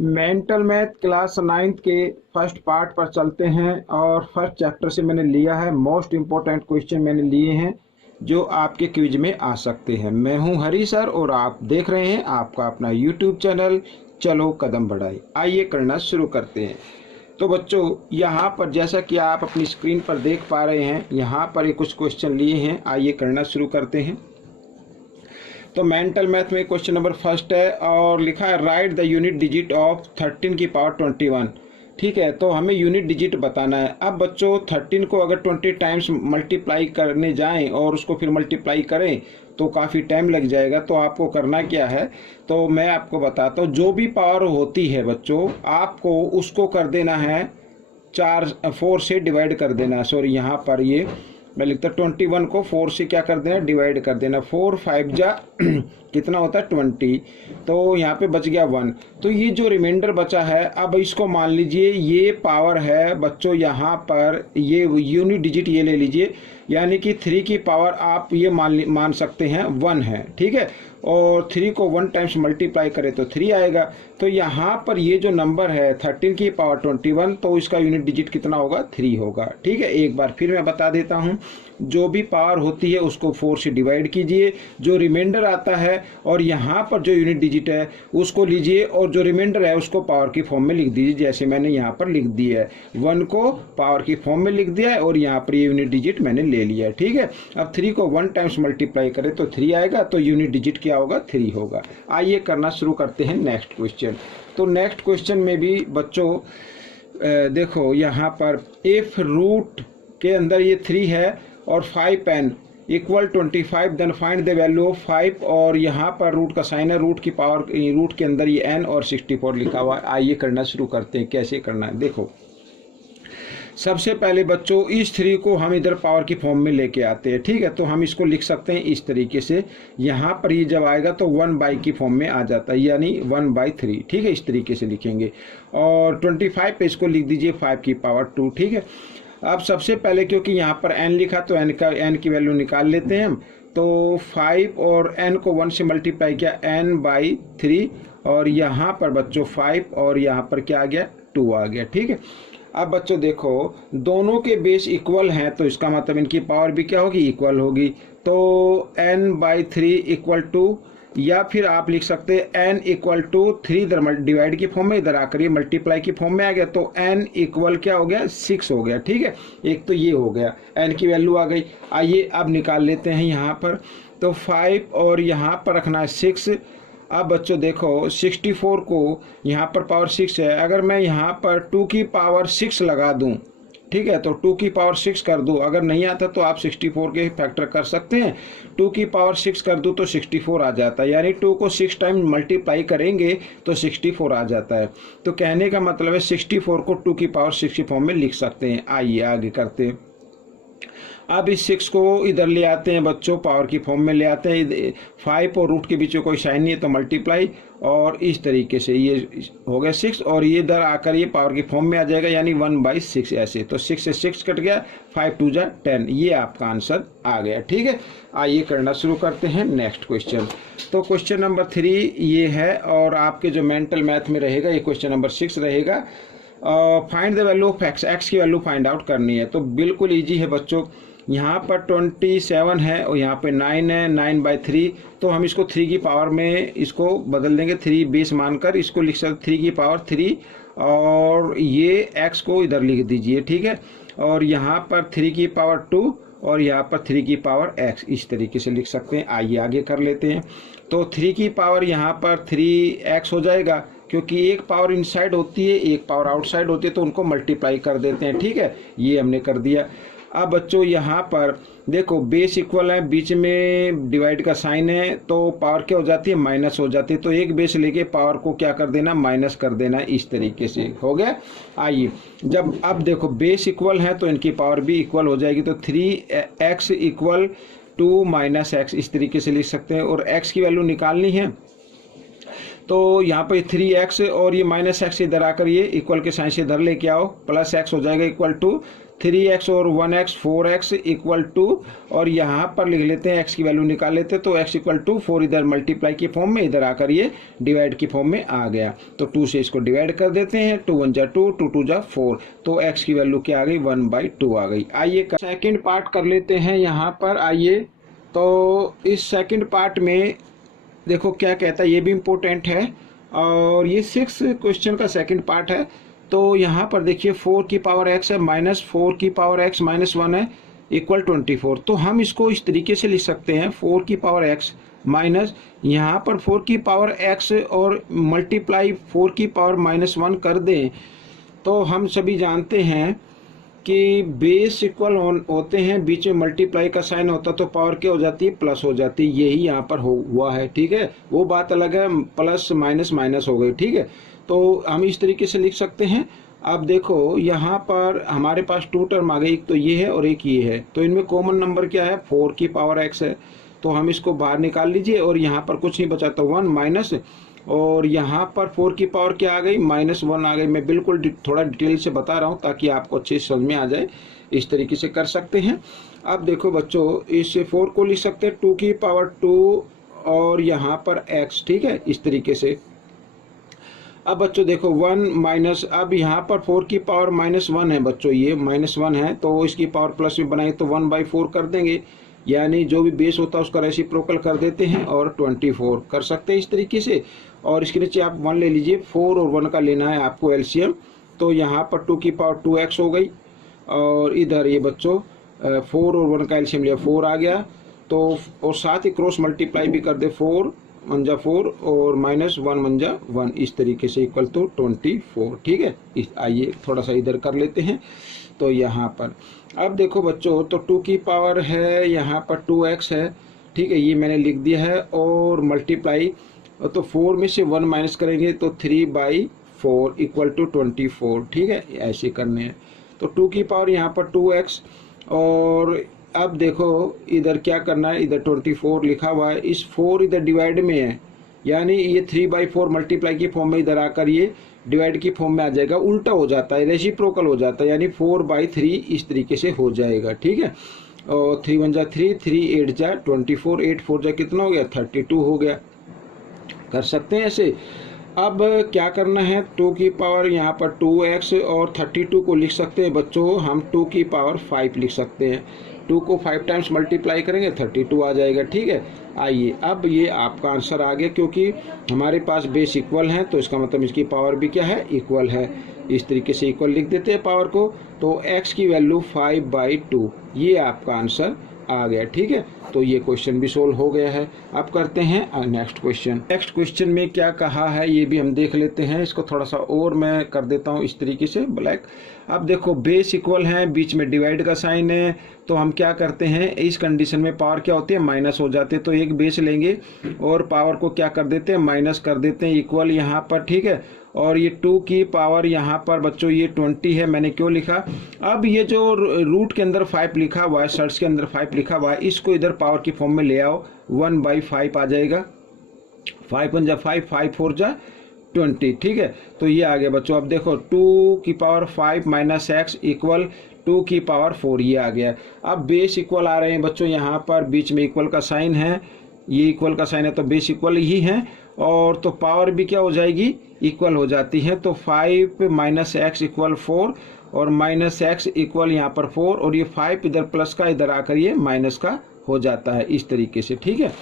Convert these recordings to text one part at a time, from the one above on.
Mental math class 9th के first part पर चलते हैं और फर्स्ट चैप्टर से मैंने लिया है मोस्ट इम्पोर्टेंट क्वेश्चन मैंने लिए हैं जो आपके क्विज में आ सकते हैं। मैं हूं हरी सर और आप देख रहे हैं आपका अपना यूट्यूब चैनल चलो कदम बढ़ाए। आइए करना शुरू करते हैं। तो बच्चों यहाँ पर जैसा कि आप अपनी स्क्रीन पर देख पा रहे हैं, यहाँ पर ये कुछ क्वेश्चन लिए हैं। आइए करना शुरू करते हैं। तो मेंटल मैथ में क्वेश्चन नंबर फर्स्ट है और लिखा है right the unit digit of 13 की पावर 21। ठीक है, तो हमें यूनिट डिजिट बताना है। अब बच्चों 13 को अगर 20 टाइम्स मल्टीप्लाई करने जाएं और उसको फिर मल्टीप्लाई करें तो काफ़ी टाइम लग जाएगा। तो आपको करना क्या है, तो मैं आपको बताता हूँ। जो भी पावर होती है बच्चों, आपको उसको कर देना है 4 से डिवाइड कर देना। सॉरी, यहाँ पर ये मैं लिखता 21 को 4 से क्या कर देना, डिवाइड कर देना। 4 5 जा कितना होता है 20, तो यहाँ पे बच गया 1। तो ये जो रिमाइंडर बचा है, अब इसको मान लीजिए ये पावर है बच्चों, यहाँ पर ये यूनिट डिजिट ये ले लीजिए, यानी कि 3 की पावर आप ये मान सकते हैं 1 है। ठीक है, और 3 को 1 टाइम्स मल्टीप्लाई करें तो 3 आएगा। तो यहाँ पर ये जो नंबर है 13 की पावर 21, तो इसका यूनिट डिजिट कितना होगा, 3 होगा। ठीक है, एक बार फिर मैं बता देता हूँ। जो भी पावर होती है उसको 4 से डिवाइड कीजिए, जो रिमाइंडर आता है और यहाँ पर जो यूनिट डिजिट है उसको लीजिए और जो रिमाइंडर है उसको पावर की फॉर्म में लिख दीजिए, जैसे मैंने यहाँ पर लिख दिया है। 1 को पावर की फॉर्म में लिख दिया है और यहाँ पर ये यूनिट डिजिट मैंने ले लिया है। ठीक है, अब 3 को 1 टाइम्स मल्टीप्लाई करें तो 3 आएगा, तो यूनिट डिजिट क्या होगा, 3 होगा। आइए करना शुरू करते हैं नेक्स्ट क्वेश्चन। तो नेक्स्ट क्वेश्चन में भी बच्चों देखो यहाँ पर इफ रूट के अंदर ये 3 है और 5n equal 25, then find the value of 5। और यहाँ पर रूट का साइन है, रूट की पावर, रूट के अंदर ये n और 64 लिखा हुआ है। आइए करना शुरू करते हैं। कैसे करना है देखो। सबसे पहले बच्चों इस 3 को हम इधर पावर की फॉर्म में लेके आते हैं। ठीक है, तो हम इसको लिख सकते हैं इस तरीके से। यहाँ पर ये जब आएगा तो 1/, की फॉर्म में आ जाता है, यानी 1/3। ठीक है, इस तरीके से लिखेंगे। और 25 पे इसको लिख दीजिए 5 की पावर 2। ठीक है, अब सबसे पहले क्योंकि यहाँ पर n लिखा तो n की वैल्यू निकाल लेते हैं हम। तो 5 और n को 1 से मल्टीप्लाई किया, n/3, और यहाँ पर बच्चों 5 और यहाँ पर क्या आ गया, 2 आ गया। ठीक है, अब बच्चों देखो दोनों के बेस इक्वल हैं, तो इसका मतलब इनकी पावर भी क्या होगी, इक्वल होगी। तो n/3 इक्वल टू, या फिर आप लिख सकते हैं n इक्वल टू 3 इधर डिवाइड की फॉर्म में, इधर आकर ये मल्टीप्लाई की फॉर्म में आ गया, तो n इक्वल क्या हो गया, 6 हो गया। ठीक है, एक तो ये हो गया, n की वैल्यू आ गई। आइए अब निकाल लेते हैं यहाँ पर। तो 5 और यहाँ पर रखना है 6। अब बच्चों देखो 64 को यहाँ पर पावर 6 है, अगर मैं यहाँ पर 2 की पावर 6 लगा दूँ, ठीक है, तो 2 की पावर 6 कर दूँ। अगर नहीं आता तो आप 64 के फैक्टर कर सकते हैं। 2 की पावर 6 कर दूँ तो 64 आ जाता है, यानी 2 को 6 टाइम मल्टीप्लाई करेंगे तो 64 आ जाता है। तो कहने का मतलब है 64 को 2 की पावर 6 की फॉर्म में लिख सकते हैं। आइए आगे करते हैं। अब इस 6 को इधर ले आते हैं बच्चों, पावर की फॉर्म में ले आते हैं। 5 और रूट के बीच में कोई साइन नहीं है तो मल्टीप्लाई, और इस तरीके से ये हो गया 6, और ये इधर आकर ये पावर की फॉर्म में आ जाएगा, यानी 1/6 ऐसे। तो 6 से 6 कट गया, 5 2 जा 10, ये आपका आंसर आ गया। ठीक है, आइए करना शुरू करते हैं नेक्स्ट क्वेश्चन। तो क्वेश्चन नंबर 3 ये है, और आपके जो मेंटल मैथ में रहेगा ये क्वेश्चन नंबर 6 रहेगा। Find the value of x की वैल्यू फाइंड आउट करनी है। तो बिल्कुल ईजी है बच्चों। यहाँ पर 27 है और यहाँ पे 9 है, 9/3। तो हम इसको 3 की पावर में इसको बदल देंगे, 3 बेस मानकर इसको लिख सकते 3 की पावर 3, और ये x को इधर लिख दीजिए। ठीक है, और यहाँ पर 3 की पावर 2 और यहाँ पर 3 की पावर x, इस तरीके से लिख सकते हैं। आइए आगे कर लेते हैं। तो 3 की पावर यहाँ पर 3x हो जाएगा, क्योंकि एक पावर इनसाइड होती है एक पावर आउटसाइड होती है, तो उनको मल्टीप्लाई कर देते हैं। ठीक है, ये हमने कर दिया। अब बच्चों यहाँ पर देखो बेस इक्वल है, बीच में डिवाइड का साइन है, तो पावर क्या हो जाती है, माइनस हो जाती है। तो एक बेस लेके पावर को क्या कर देना, माइनस कर देना। इस तरीके से हो गया। आइए जब अब देखो बेस इक्वल है तो इनकी पावर भी इक्वल हो जाएगी। तो 3x इक्वल टू -x, इस तरीके से लिख सकते हैं। और x की वैल्यू निकालनी है, तो यहाँ पर 3x और ये -x इधर आकर ये इक्वल के साइन से इधर लेके आओ, +x हो जाएगा इक्वल टू 3x और 1x 4x इक्वल टू, और यहाँ पर लिख लेते हैं x की वैल्यू निकाल लेते हैं, तो x इक्वल टू 4 इधर मल्टीप्लाई की फॉर्म में, इधर आकर ये डिवाइड की फॉर्म में आ गया। तो 2 से इसको डिवाइड कर देते हैं, 2 1 जा 2, 2 2 जा 4, तो x की वैल्यू क्या आ गई 1/2 आ गई। आइए सेकंड पार्ट कर लेते हैं यहाँ पर। आइए तो इस सेकंड पार्ट में देखो क्या कहता है, ये भी इम्पोर्टेंट है, और ये 6 क्वेश्चन का सेकंड पार्ट है। तो यहाँ पर देखिए 4 की पावर x है माइनस 4 की पावर x माइनस 1 है इक्वल 24। तो हम इसको इस तरीके से लिख सकते हैं 4 की पावर x माइनस यहाँ पर 4 की पावर x और मल्टीप्लाई 4 की पावर माइनस 1 कर दें, तो हम सभी जानते हैं कि बेस इक्वल होते हैं, बीच में मल्टीप्लाई का साइन होता तो पावर क्या हो जाती है, प्लस हो जाती है। यही यहाँ पर हुआ है, ठीक है, वो बात अलग है, प्लस माइनस माइनस हो गई, ठीक है। तो हम इस तरीके से लिख सकते हैं। अब देखो यहाँ पर हमारे पास 2 टर्म आ गई, एक तो ये है और एक ये है, तो इनमें कॉमन नंबर क्या है, 4 की पावर x है, तो हम इसको बाहर निकाल लीजिए, और यहाँ पर कुछ नहीं बचा तो 1 माइनस, और यहाँ पर 4 की पावर क्या आ गई, -1 आ गई। मैं बिल्कुल थोड़ा डिटेल से बता रहा हूँ ताकि आपको अच्छे से समझ में आ जाए, इस तरीके से कर सकते हैं। अब देखो बच्चों, इस 4 को लिख सकते हैं 2 की पावर 2 और यहाँ पर x, ठीक है, इस तरीके से। अब बच्चों देखो 1 माइनस, अब यहाँ पर 4 की पावर -1 है बच्चों, ये -1 है, तो इसकी पावर प्लस में बनाए तो 1/4 कर देंगे, यानी जो भी बेस होता है उसका रेसिप्रोकल कर देते हैं, और 24 कर सकते हैं इस तरीके से। और इसके नीचे आप 1 ले लीजिए, 4 और 1 का लेना है आपको एलसीएम, तो यहाँ पर 2 की पावर 2x हो गई, और इधर ये बच्चों 4 और 1 का एलसीएम लिया, 4 आ गया, तो और साथ ही क्रॉस मल्टीप्लाई भी कर दे, 4 1 जा 4 और -1 1 जा 1, इस तरीके से इक्वल टू 24, ठीक है। आइए थोड़ा सा इधर कर लेते हैं, तो यहाँ पर अब देखो बच्चों, तो 2 की पावर है यहाँ पर 2x है, ठीक है, ये मैंने लिख दिया है, और मल्टीप्लाई, तो 4 में से 1 माइनस करेंगे तो 3/4 इक्वल टू 24, ठीक है, ऐसे करने हैं। तो 2 की पावर यहाँ पर 2x, और अब देखो इधर क्या करना है, इधर 24 लिखा हुआ है, इस 4 इधर डिवाइड में है, यानी ये 3/4 मल्टीप्लाई की फॉर्म में इधर आकर ये डिवाइड की फॉर्म में आ जाएगा, उल्टा हो जाता है, रेसिप्रोकल हो जाता है, यानी 4/3 इस तरीके से हो जाएगा, ठीक है। और 3 1 जा 3, 3 8 जा 24, 8 4 जा कितना हो गया, 32 हो गया, कर सकते हैं ऐसे। अब क्या करना है, 2 की पावर यहाँ पर 2x और 32 को लिख सकते हैं बच्चों, हम 2 की पावर 5 लिख सकते हैं, 2 को 5 टाइम्स मल्टीप्लाई करेंगे 32 आ जाएगा, ठीक है। आइए अब ये आपका आंसर आ गया, क्योंकि हमारे पास बेस इक्वल है, तो इसका मतलब इसकी पावर भी क्या है, इक्वल है। इस तरीके से इक्वल लिख देते हैं पावर को, तो x की वैल्यू 5/2, ये आपका आंसर आ गया, ठीक है। तो ये क्वेश्चन भी सोल्व हो गया है। अब करते हैं नेक्स्ट क्वेश्चन। नेक्स्ट क्वेश्चन में क्या कहा है ये भी हम देख लेते हैं, इसको थोड़ा सा और मैं कर देता हूँ इस तरीके से ब्लैक। अब देखो बेस इक्वल है, बीच में डिवाइड का साइन है, तो हम क्या करते हैं, इस कंडीशन में पावर क्या होती है, माइनस हो जाते हैं, तो एक बेस लेंगे और पावर को क्या कर देते हैं, माइनस कर देते हैं, इक्वल यहाँ पर, ठीक है। और ये 2 की पावर यहाँ पर बच्चों ये 20 है, मैंने क्यों लिखा, अब ये जो रूट के अंदर 5 लिखा हुआ है, सर्च के अंदर 5 लिखा हुआ है, इसको इधर पावर की फॉर्म में ले आओ, 1/5 आ जाएगा, 5 1 जा 5, 5 4 जा 20, ठीक है। तो ये आ गया बच्चों। अब देखो 2 की पावर 5 माइनस x इक्वल 2 की पावर 4, ये आ गया। अब बेस इक्वल आ रहे हैं बच्चों, यहाँ पर बीच में इक्वल का साइन है, ये इक्वल का साइन है, तो बेस इक्वल ही है, और तो पावर भी क्या हो जाएगी, इक्वल हो जाती है। तो 5 माइनस x इक्वल 4 और माइनस x इक्वल यहाँ पर 4, और ये 5 इधर प्लस का इधर आकर ये माइनस का हो जाता है, इस तरीके से, ठीक है।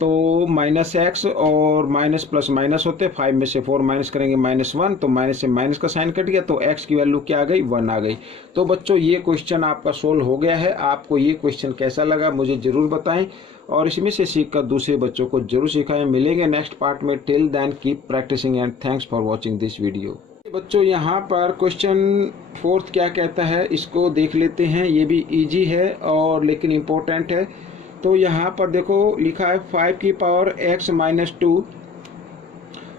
तो माइनस x और माइनस प्लस माइनस होते, 5 में से 4 माइनस करेंगे -1, तो माइनस से माइनस का साइन कट गया, तो x की वैल्यू क्या आ गई, 1 आ गई। तो बच्चों ये क्वेश्चन आपका सोल्व हो गया है। आपको ये क्वेश्चन कैसा लगा मुझे जरूर बताएं, और इसमें से सीखकर दूसरे बच्चों को जरूर सिखाएं। मिलेंगे नेक्स्ट पार्ट में, till then keep practicing and thanks for watching this video. बच्चों यहाँ पर क्वेश्चन 4 क्या कहता है, इसको देख लेते हैं। ये भी इजी है और लेकिन इम्पोर्टेंट है। तो यहाँ पर देखो लिखा है 5 की पावर x माइनस 2,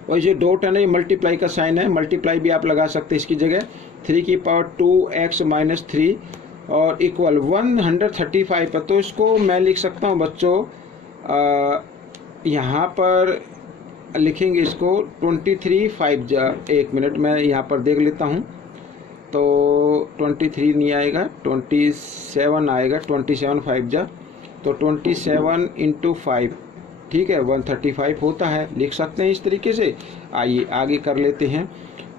और ये डॉट है ना, ये मल्टीप्लाई का साइन है, मल्टीप्लाई भी आप लगा सकते हैं इसकी जगह, 3 की पावर 2x माइनस 3 और इक्वल 135 है। तो इसको मैं लिख सकता हूँ बच्चों, यहाँ पर लिखेंगे इसको 23 5 जा, एक मिनट मैं यहाँ पर देख लेता हूँ, तो 23 नहीं आएगा, 27 आएगा, 27 5 जा, तो 27 इंटू 5, ठीक है, 135 होता है, लिख सकते हैं इस तरीके से। आइए आगे कर लेते हैं।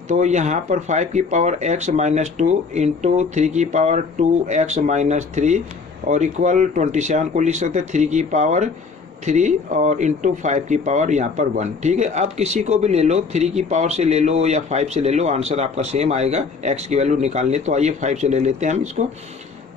तो यहाँ पर 5 की पावर x माइनस 2 इंटू 3 की पावर 2x माइनस 3 और इक्वल 27 को लिख सकते हैं 3 की पावर 3 और इंटू 5 की पावर यहाँ पर 1, ठीक है। अब किसी को भी ले लो, 3 की पावर से ले लो या 5 से ले लो, आंसर आपका सेम आएगा। x की वैल्यू निकालने, तो आइए 5 से ले लेते हैं हम इसको।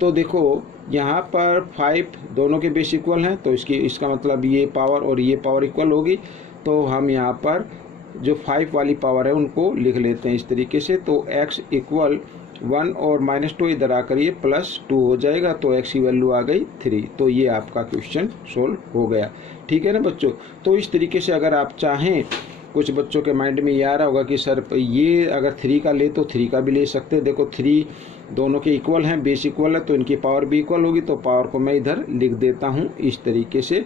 तो देखो यहाँ पर 5 दोनों के बेस इक्वल हैं, तो इसका मतलब ये पावर और ये पावर इक्वल होगी। तो हम यहाँ पर जो 5 वाली पावर है उनको लिख लेते हैं इस तरीके से। तो x इक्वल 1 और -2 इधर आकर ये +2 हो जाएगा, तो x की वैल्यू आ गई 3। तो ये आपका क्वेश्चन सोल्व हो गया, ठीक है ना बच्चों। तो इस तरीके से अगर आप चाहें, कुछ बच्चों के माइंड में ये आ रहा होगा कि सर ये अगर 3 का ले तो 3 का भी ले सकते हैं। देखो 3 दोनों के इक्वल हैं, बेस इक्वल है, तो इनकी पावर भी इक्वल होगी। तो पावर को मैं इधर लिख देता हूँ इस तरीके से,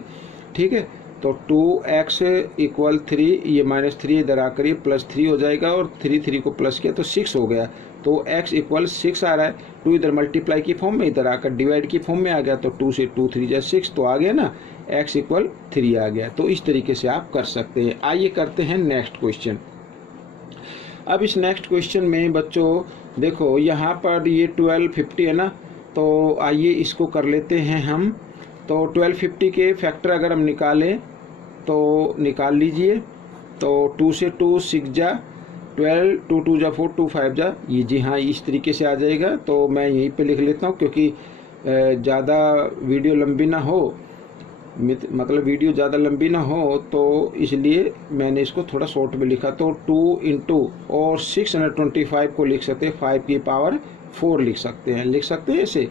ठीक है। तो 2x इक्वल 3, ये -3 इधर आकर ये +3 हो जाएगा और 3 को प्लस किया तो 6 हो गया। तो x इक्वल 6 आ रहा है, 2 इधर मल्टीप्लाई की फॉर्म में, इधर आकर डिवाइड की फॉर्म में आ गया। तो 2 से 2 3 जा 6, तो आ गया ना, x इक्वल 3 आ गया। तो इस तरीके से आप कर सकते हैं। आइए करते हैं नेक्स्ट क्वेश्चन। अब इस नेक्स्ट क्वेश्चन में बच्चों देखो यहाँ पर ये 1250 है ना, तो आइए इसको कर लेते हैं हम। तो 1250 के फैक्टर अगर हम निकालें तो निकाल लीजिए। तो 2 से 2 6 जा 12, 2 2 जा 4, 2 5 जा, ये जी हाँ इस तरीके से आ जाएगा। तो मैं यहीं पे लिख लेता हूँ क्योंकि ज़्यादा वीडियो लंबी ना हो, मतलब वीडियो ज़्यादा लंबी ना हो, तो इसलिए मैंने इसको थोड़ा शॉर्ट में लिखा। तो 2 इंटू और 625 को लिख सकते हैं 5 की पावर 4 लिख सकते हैं ऐसे,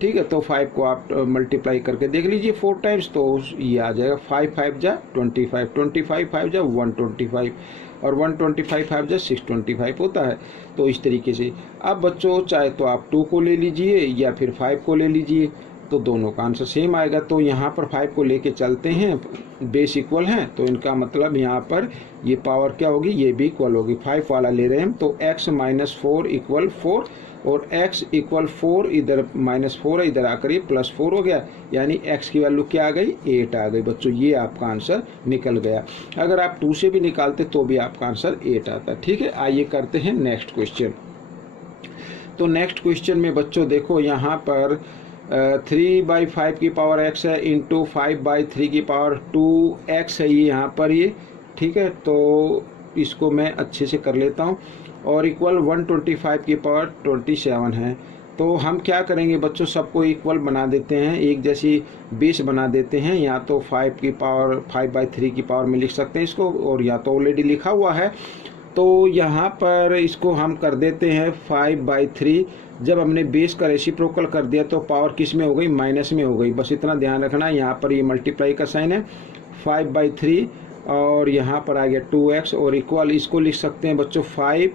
ठीक है। तो 5 को आप मल्टीप्लाई करके देख लीजिए 4 टाइम्स, तो ये आ जाएगा 5 5 जा 25, 25 5 जा 125 और 125 5 जा 625 होता है। तो इस तरीके से अब बच्चों चाहे तो आप 2 को ले लीजिए या फिर 5 को ले लीजिए, तो दोनों का आंसर सेम आएगा। तो यहाँ पर 5 को लेके चलते हैं, बेस इक्वल हैं, तो इनका मतलब यहाँ पर ये पावर क्या होगी, ये भी इक्वल होगी। 5 वाला ले रहे हैं हम, तो x माइनस 4 इक्वल 4 और x इक्वल 4 इधर -4 है, इधर आकर ये +4 हो गया, यानी x की वैल्यू क्या आ गई, 8 आ गई। बच्चों ये आपका आंसर निकल गया। अगर आप 2 से भी निकालते तो भी आपका आंसर 8 आता, ठीक है। आइए करते हैं नेक्स्ट क्वेश्चन। तो नेक्स्ट क्वेश्चन में बच्चों देखो यहाँ पर 3/5 की पावर x है इंटू 5/3 की पावर 2x है ये यहाँ पर ये, ठीक है। तो इसको मैं अच्छे से कर लेता हूँ और इक्वल 125 की पावर 27 है। तो हम क्या करेंगे बच्चों, सबको इक्वल बना देते हैं, एक जैसी बेस बना देते हैं। या तो 5 की पावर 5/3 की पावर में लिख सकते हैं इसको, और या तो ऑलरेडी लिखा हुआ है। तो यहाँ पर इसको हम कर देते हैं 5/3। जब हमने बेस का रेसिप्रोकल कर दिया तो पावर किस में हो गई, माइनस में हो गई। बस इतना ध्यान रखना, यहाँ पर ये मल्टीप्लाई का साइन है 5/3 और यहाँ पर आ गया 2x और इक्वल इसको लिख सकते हैं बच्चों 5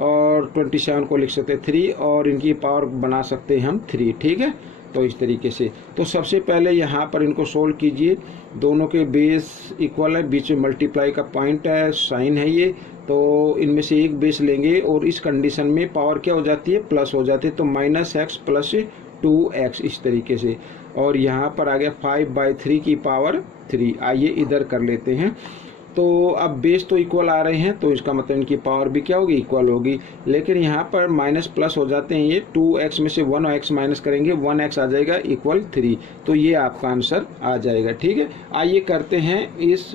और 27 को लिख सकते हैं 3 और इनकी पावर बना सकते हैं हम 3, ठीक है। तो इस तरीके से तो सबसे पहले यहाँ पर इनको सोल्व कीजिए। दोनों के बेस इक्वल है, बीच में मल्टीप्लाई का पॉइंट है, साइन है ये। तो इनमें से एक बेस लेंगे और इस कंडीशन में पावर क्या हो जाती है, प्लस हो जाती है। तो -x प्लस 2x इस तरीके से, और यहाँ पर आ गया 5/3 की पावर 3। आइए इधर कर लेते हैं। तो अब बेस तो इक्वल आ रहे हैं, तो इसका मतलब इनकी पावर भी क्या होगी, इक्वल होगी। लेकिन यहाँ पर माइनस प्लस हो जाते हैं, ये 2x में से 1x माइनस करेंगे 1x आ जाएगा इक्वल 3। तो ये आपका आंसर आ जाएगा, ठीक है। आइए करते हैं इस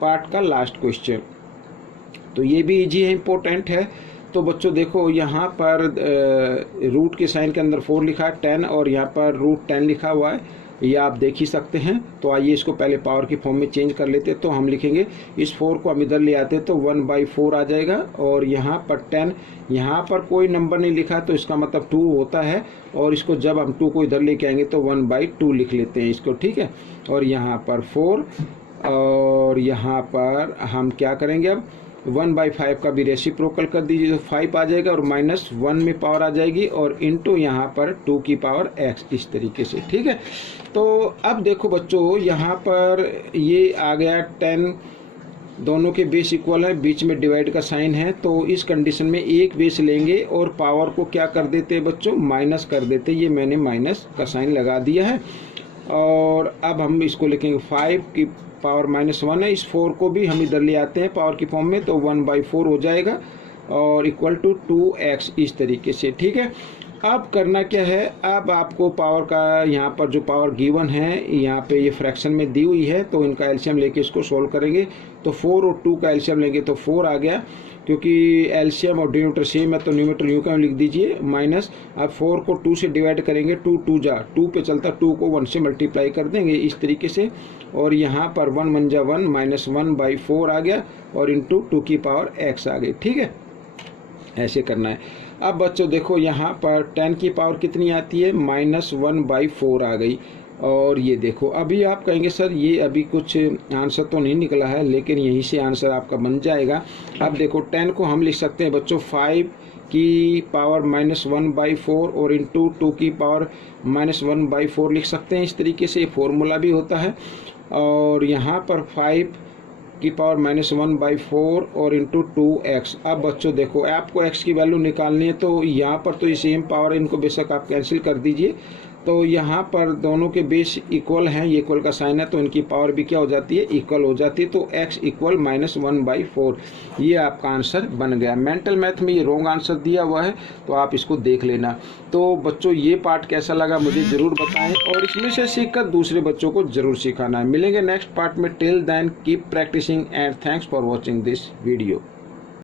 पार्ट का लास्ट क्वेश्चन। तो ये भी इजी है, इम्पोर्टेंट है। तो बच्चों देखो यहाँ पर रूट के साइन के अंदर 4 लिखा है 10 और यहाँ पर √10 लिखा हुआ है, ये आप देख ही सकते हैं। तो आइए इसको पहले पावर की फॉर्म में चेंज कर लेते हैं। तो हम लिखेंगे इस 4 को हम इधर ले आते हैं तो 1/4 आ जाएगा, और यहाँ पर 10, यहाँ पर कोई नंबर नहीं लिखा तो इसका मतलब 2 होता है, और इसको जब हम 2 को इधर लेके आएंगे तो 1/2 लिख लेते हैं इसको, ठीक है। और यहाँ पर 4 और यहाँ पर हम क्या करेंगे, अब 1/5 का भी रेसिप्रोकल कर दीजिए तो 5 आ जाएगा और -1 में पावर आ जाएगी और इनटू यहाँ पर 2 की पावर x इस तरीके से, ठीक है। तो अब देखो बच्चों यहाँ पर ये आ गया 10 दोनों के बेस इक्वल है, बीच में डिवाइड का साइन है, तो इस कंडीशन में एक बेस लेंगे और पावर को क्या कर देते हैं बच्चों, माइनस कर देते हैं। ये मैंने माइनस का साइन लगा दिया है। और अब हम इसको लिखेंगे 5 की पावर -1 है, इस 4 को भी हम इधर ले आते हैं पावर की फॉर्म में, तो 1/4 हो जाएगा और इक्वल टू 2x इस तरीके से। ठीक है, अब करना क्या है, अब आपको पावर का यहाँ पर जो पावर गिवन है यहाँ पे ये फ्रैक्शन में दी हुई है, तो इनका एलसीएम लेके इसको सोल्व करेंगे। तो 4 और 2 का एलसीएम लेंगे तो 4 आ गया, क्योंकि एलसीएम और डिनोमिनेटर सेम है तो न्यूमरेटर यूं का लिख दीजिए माइनस। अब 4 को 2 से डिवाइड करेंगे, 2 2 जा 2 पे चलता, 2 को 1 से मल्टीप्लाई कर देंगे इस तरीके से। और यहाँ पर 1 1 जा 1 -1/4 आ गया और इंटू 2 की पावर x आ गई। ठीक है, ऐसे करना है। अब बच्चों देखो यहाँ पर 10 की पावर कितनी आती है, -1/4 आ गई। और ये देखो, अभी आप कहेंगे सर ये अभी कुछ आंसर तो नहीं निकला है, लेकिन यहीं से आंसर आपका बन जाएगा। अब देखो 10 को हम लिख सकते हैं बच्चों 5 की पावर -1/4 और इंटू 2 की पावर -1/4 लिख सकते हैं। इस तरीके से फॉर्मूला भी होता है। और यहाँ पर 5 की पावर -1/4 और इंटू 2x। अब बच्चों देखो आपको x की वैल्यू निकालनी है, तो यहाँ पर तो ये सेम पावर है, इनको बेशक आप कैंसिल कर दीजिए। तो यहाँ पर दोनों के बेस इक्वल हैं, ये इक्वल का साइन है तो इनकी पावर भी क्या हो जाती है, इक्वल हो जाती है। तो x इक्वल -1/4 ये आपका आंसर बन गया। मेंटल मैथ में ये रॉन्ग आंसर दिया हुआ है, तो आप इसको देख लेना। तो बच्चों ये पार्ट कैसा लगा मुझे ज़रूर बताएं और इसमें से सीखकर दूसरे बच्चों को ज़रूर सिखाना है। मिलेंगे नेक्स्ट पार्ट में। Till then keep practicing and thanks for watching this video.